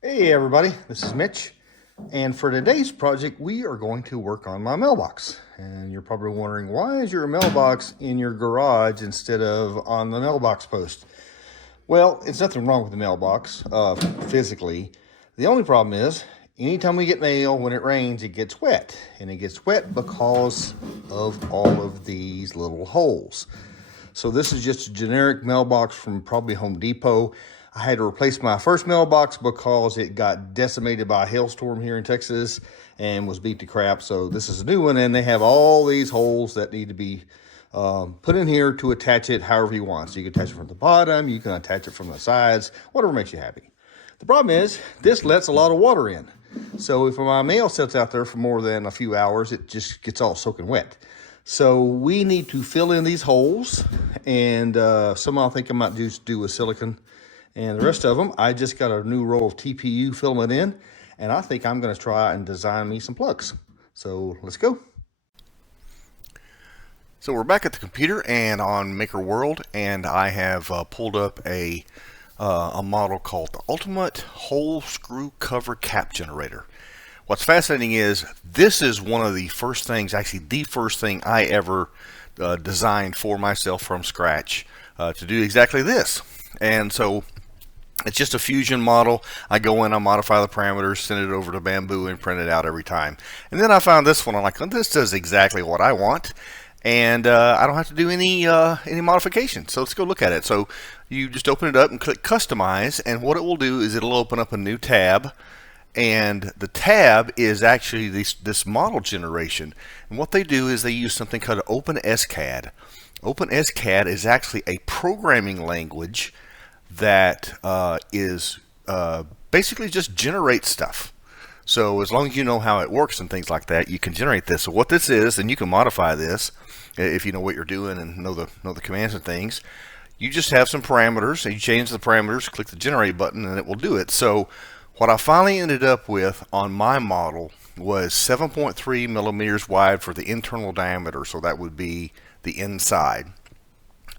Hey everybody, this is Mitch, and for today's project we are going to work on my mailbox. And you're probably wondering, why is your mailbox in your garage instead of on the mailbox post? Well, it's nothing wrong with the mailbox physically. The only problem is, anytime we get mail, when it rains, it gets wet. And it gets wet because of all of these little holes. So this is just a generic mailbox from probably Home Depot. I had to replace my first mailbox because it got decimated by a hailstorm here in Texas and was beat to crap. So this is a new one, and they have all these holes that need to be put in here to attach it however you want. So you can attach it from the bottom, you can attach it from the sides, whatever makes you happy. The problem is, this lets a lot of water in. So if my mail sits out there for more than a few hours, it just gets all soaking wet. So we need to fill in these holes, and some I think I might just do with silicone. And the rest of them, I just got a new roll of TPU filament in, and I think I'm going to try and design me some plugs. So let's go. So we're back at the computer and on Maker World, and I have pulled up a model called the Ultimate Hole Screw Cover Cap Generator. What's fascinating is this is one of the first things, actually the first thing I ever designed for myself from scratch to do exactly this. And so it's just a fusion model. I go in, I modify the parameters, send it over to Bambu, and print it out every time. And then I found this one. I'm like, oh, this does exactly what I want, and I don't have to do any modification. So let's go look at it. So you just open it up and click Customize, and what it will do is it'll open up a new tab. And the tab is actually this model generation. And what they do is they use something called OpenSCAD. OpenSCAD is actually a programming language that is basically just generates stuff. So as long as you know how it works and things like that, you can generate this. So what this is, and you can modify this if you know what you're doing and know the commands and things. You just have some parameters, and you change the parameters, click the generate button, and it will do it. So what I finally ended up with on my model was 7.3 millimeters wide for the internal diameter, so that would be the inside.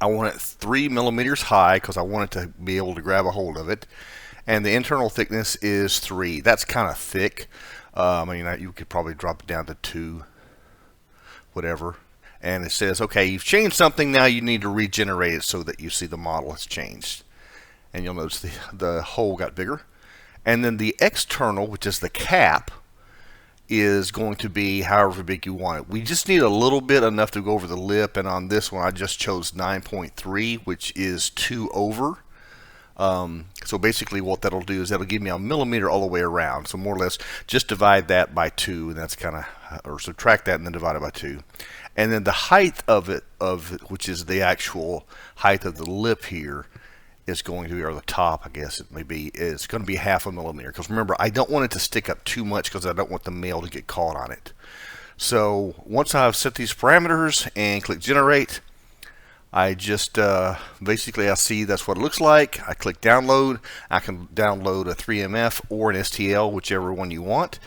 I want it 3 millimeters high because I want it to be able to grab a hold of it, and the internal thickness is 3. That's kind of thick. I mean, you could probably drop it down to 2, whatever. And it says, okay, you've changed something, now you need to regenerate it so that you see the model has changed. And you'll notice the hole got bigger. And then the external, which is the cap, is going to be however big you want it. We just need a little bit, enough to go over the lip, and on this one I just chose 9.3, which is 2 over. So basically what that'll do is that'll give me a millimeter all the way around. So more or less just divide that by 2, and that's kind of, or subtract that and then divide it by 2. And then the height of it, which is the actual height of the lip here, is going to be, or the top, I guess it may be, is going to be 0.5 millimeter. Because remember, I don't want it to stick up too much because I don't want the mail to get caught on it. So once I've set these parameters and click generate, I just basically I see that's what it looks like. I click download. I can download a 3MF or an STL, whichever one you want.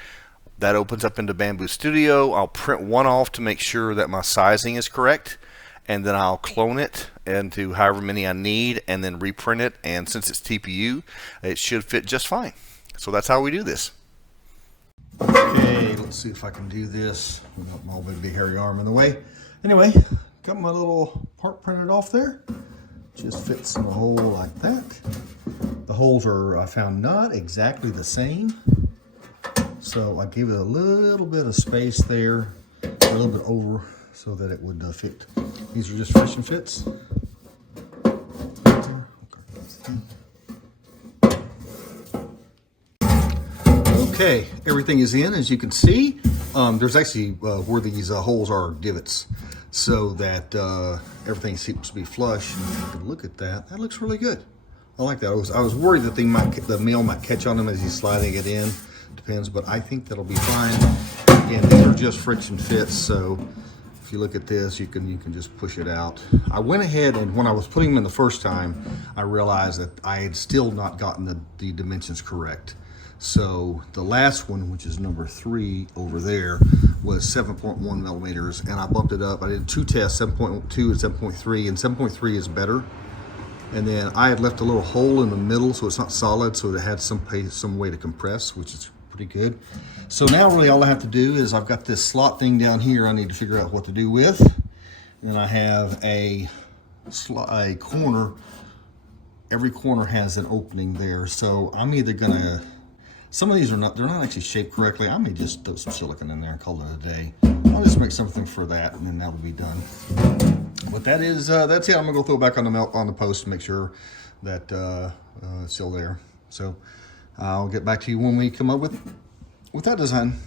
That opens up into Bambu Studio. I'll print one off to make sure that my sizing is correct, and then I'll clone it into however many I need and then reprint it. And since it's TPU, it should fit just fine. So that's how we do this. Okay, let's see if I can do this without my big hairy arm in the way. Anyway, got my little part printed off there. Just fits in the hole like that. The holes are, I found, not exactly the same. So I gave it a little bit of space there, a little bit over, so that it would fit. These are just friction fits. Okay, everything is in, as you can see. There's actually where these holes are divots, so that everything seems to be flush. And if you can look at that, that looks really good. I like that. I was worried that the mail might catch on them as he's sliding it in. Depends, but I think that'll be fine. Again, these are just friction fits, so if you look at this, you can just push it out. I went ahead, and when I was putting them in the first time, I realized that I had still not gotten the dimensions correct. So the last one, which is number 3 over there, was 7.1 millimeters, and I bumped it up. I did 2 tests, 7.2 and 7.3, and 7.3 is better. And then I had left a little hole in the middle so it's not solid, so it had some way to compress, which is pretty good. So now really all I have to do is I've got this slot thing down here I need to figure out what to do with. And then I have a corner. Every corner has an opening there. So I'm either gonna, some of these they're not actually shaped correctly. I may just throw some silicone in there and call it a day. I'll just make something for that and then that'll be done. But that's it. I'm gonna go throw it back on the post to make sure that it's still there. So I'll get back to you when we come up with that design.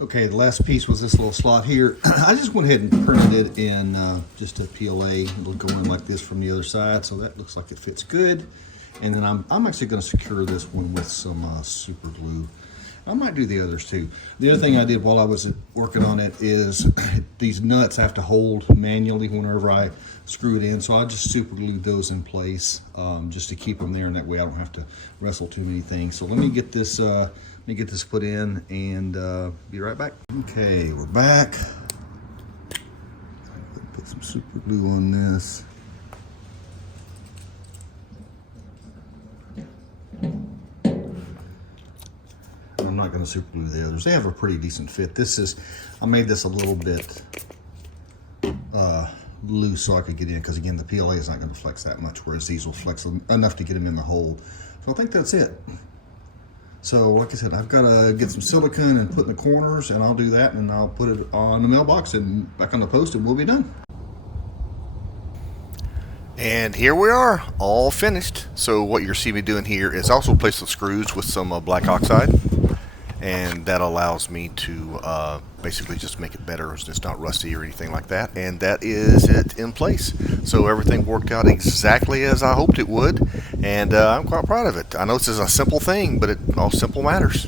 Okay, the last piece was this little slot here. I just went ahead and printed it in just a PLA. It'll go in like this from the other side, so that looks like it fits good. And then I'm actually going to secure this one with some super glue. I might do the others too. The other thing I did while I was working on it is these nuts I have to hold manually whenever I screw it in, so I just super glued those in place just to keep them there, and that way I don't have to wrestle too many things. So let me get this put in and be right back. Okay, we're back. Put some super glue on this. I'm not going to super glue the others. They have a pretty decent fit. I made this a little bit loose so I could get in, because again the PLA is not going to flex that much, whereas these will flex enough to get them in the hole. So I think that's it. So like I said, I've got to get some silicone and put in the corners, and I'll do that, and I'll put it on the mailbox and back on the post, and we'll be done. And here we are, all finished. So what you're seeing me doing here is also place some screws with some black oxide, and that allows me to basically just make it better so it's not rusty or anything like that. And that is it in place. So everything worked out exactly as I hoped it would, and I'm quite proud of it. I know this is a simple thing, but all simple matters.